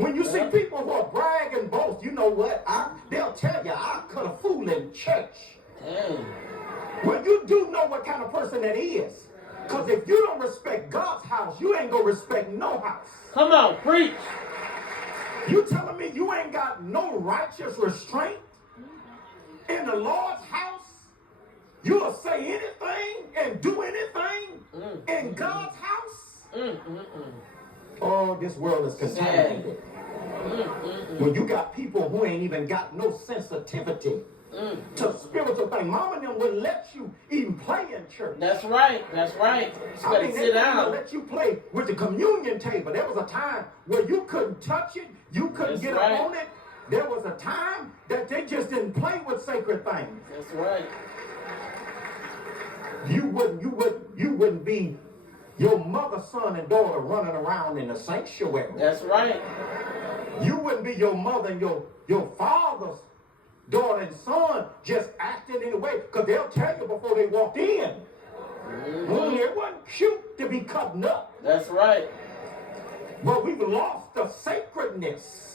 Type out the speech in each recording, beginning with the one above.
When you see people who are brag and boast, you know what? They'll tell you, I cut a fool in church. Dang. Well, you do know what kind of person that is. Because if you don't respect God's house, you ain't going to respect no house. Come on, preach. You telling me you ain't got no righteous restraint in the Lord's house? You'll say anything and do anything in God's house? Oh, this world is contaminated. When you got people who ain't even got no sensitivity to spiritual things. Mama and them wouldn't let you even play in church. That's right. That's right. You better sit down. They let you play with the communion table. There was a time where you couldn't touch it. You couldn't get up on it. There was a time that they just didn't play with sacred things. That's right. You wouldn't be your mother, son, and daughter running around in the sanctuary. That's right. You wouldn't be your mother and your father's daughter and son just acting in a way, because they'll tell you before they walked in. It wasn't cute to be cutting up. That's right. But we've lost the sacredness.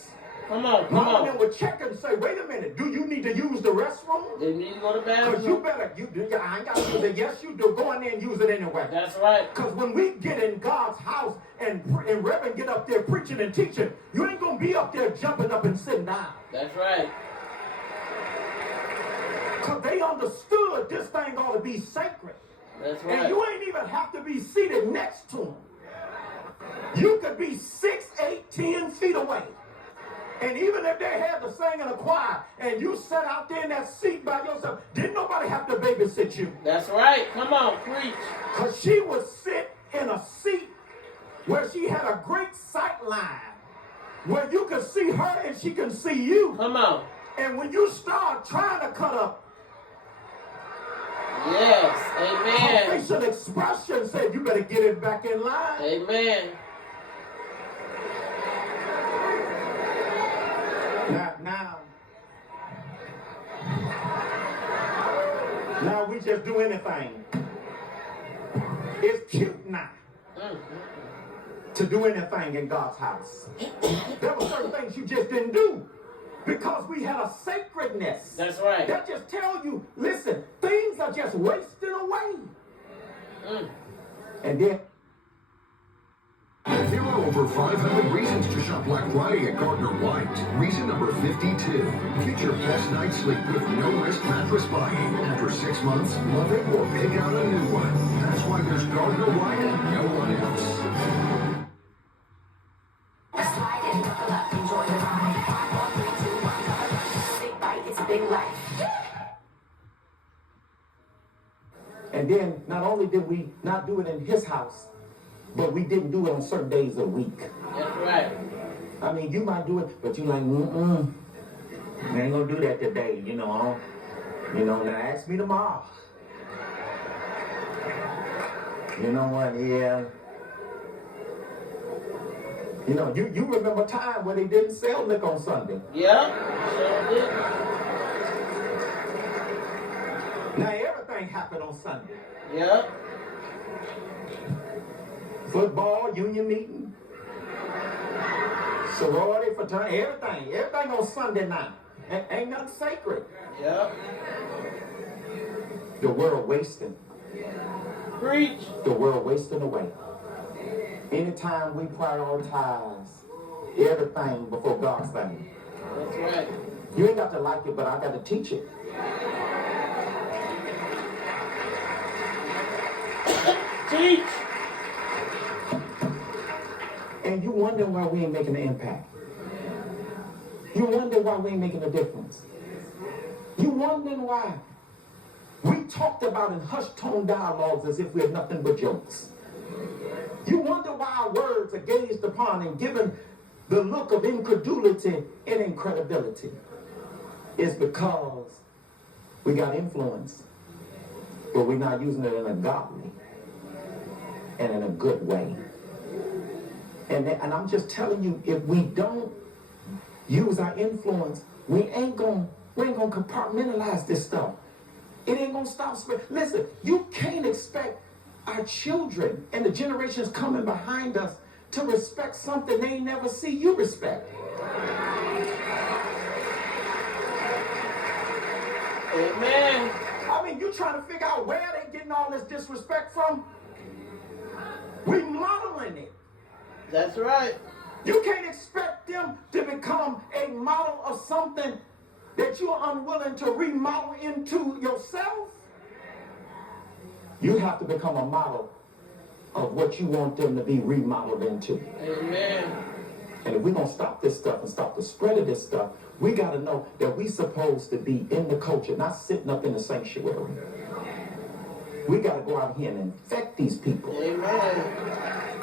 Come on. Mom and them would check and say, wait a minute, do you need to use the restroom? They need to go to the bathroom. Because you better, I ain't got to use it. Yes, you do. Go in there and use it anyway. That's right. Because when we get in God's house and Reverend get up there preaching and teaching, you ain't going to be up there jumping up and sitting down. That's right. Because they understood this thing ought to be sacred. That's right. And you ain't even have to be seated next to them. You could be 6, 8, 10 feet away. And even if they had to sing in a choir and you sat out there in that seat by yourself, didn't nobody have to babysit you. That's right. Come on, preach. Because she would sit in a seat where she had a great sight line, where you could see her and she can see you. Come on. And when you start trying to cut up, yes, amen. her facial expression said, you better get it back in line. Amen. Now we just do anything. It's cute now to do anything in God's house. There were certain things you just didn't do because we had a sacredness. That's right. That just tell you, listen, things are just wasted away. And then there are over 500 reasons to shop Black Friday at Gardner White. Reason number 52. Get your best night's sleep with no-risk mattress buying. After 6 months, love it or pick out a new one. That's why there's Gardner White and no one else. Slide and buckle up, enjoy the ride. 5, 4, 3, 2, 1, big bite, it's a big life. And then not only did we not do it in his house, but we didn't do it on certain days of the week. That's right. I mean, you might do it, but you like, I ain't gonna do that today, now ask me tomorrow. You know what, yeah. You remember a time where they didn't sell liquor on Sunday. Yeah, sure did. Now everything happened on Sunday. Yeah. Football, union meeting, sorority, fraternity, everything on Sunday night. Ain't nothing sacred. Yeah. The world wasting. Preach. The world wasting away. Anytime we prioritize everything before God's thing. That's right. You ain't got to like it, but I got to teach it. Teach. And you wonder why we ain't making an impact. You wonder why we ain't making a difference. You wondering why we talked about in hushed tone dialogues as if we had nothing but jokes. You wonder why our words are gazed upon and given the look of incredulity and incredibility. It's because we got influence, but we're not using it in a godly and in a good way. And I'm just telling you, if we don't use our influence, we ain't gonna compartmentalize this stuff. It ain't gonna stop spreading. Listen, you can't expect our children and the generations coming behind us to respect something they ain't never see you respect. Amen. I mean, you trying to figure out where they getting all this disrespect from? We modeling it. That's right. You can't expect them to become a model of something that you're unwilling to remodel into yourself. You have to become a model of what you want them to be remodeled into. Amen. And if we're going to stop this stuff and stop the spread of this stuff, we got to know that we supposed to be in the culture, not sitting up in the sanctuary. We got to go out here and infect these people. Amen.